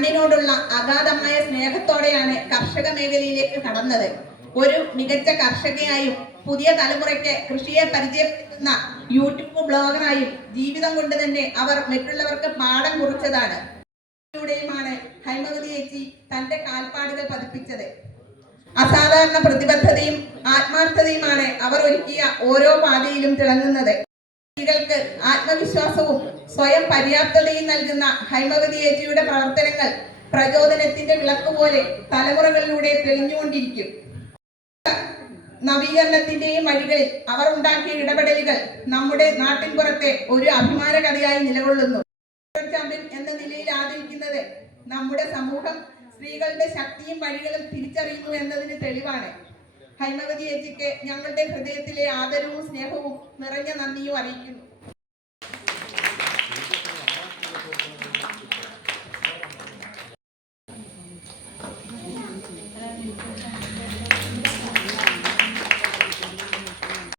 മണ്ണിനോടുള്ള അഗാധമായ സ്നേഹത്തോടെയാണ് കർഷക മേഖലയിലേക്ക് കടന്നത്. ഒരു മികച്ച കർഷകയായും പുതിയ തലമുറയ്ക്ക് കൃഷിയെ പരിചയപ്പെടുത്തുന്ന യൂട്യൂബ് ബ്ലോഗറായും ജീവിതം കൊണ്ട് തന്നെ അവർ മറ്റുള്ളവർക്ക് പാഠം കുറിച്ചതാണ്. ാണ് ഹൈമവതി ചേച്ചി തന്റെ കാൽപ്പാടുകൾ പതിപ്പിച്ചത്. അസാധാരണ പ്രതിബദ്ധതയും ആത്മാർത്ഥതയുമാണ് അവർ ഒരുക്കിയ ഓരോ പാതയിലും തിളങ്ങുന്നത്. സ്ത്രീകൾക്ക് ആത്മവിശ്വാസവും സ്വയം പര്യാപ്തതയും നൽകുന്ന ഹൈമവതി ചേച്ചിയുടെ പ്രവർത്തനങ്ങൾ പ്രചോദനത്തിന്റെ വിളക്ക് പോലെ തലമുറകളിലൂടെ തെളിഞ്ഞുകൊണ്ടിരിക്കും. നവീകരണത്തിന്റെയും വഴികളിൽ അവർ ഉണ്ടാക്കിയ ഇടപെടലുകൾ നമ്മുടെ നാട്ടിൻപുറത്തെ ഒരു അഭിമാന കഥയായി നിലകൊള്ളുന്നു. ചാമ്പ്യൻ എന്ന നിലയിൽ ആദരിക്കുന്നത് നമ്മുടെ സമൂഹം സ്ത്രീകളുടെ ശക്തിയും വഴികളും തിരിച്ചറിയുന്നു എന്നതിന് തെളിവാണ്. ഹൈമവതി ചേച്ചിക്ക് ഞങ്ങളുടെ ഹൃദയത്തിലെ ആദരവും സ്നേഹവും നിറഞ്ഞ നന്ദിയും അറിയിക്കുന്നു.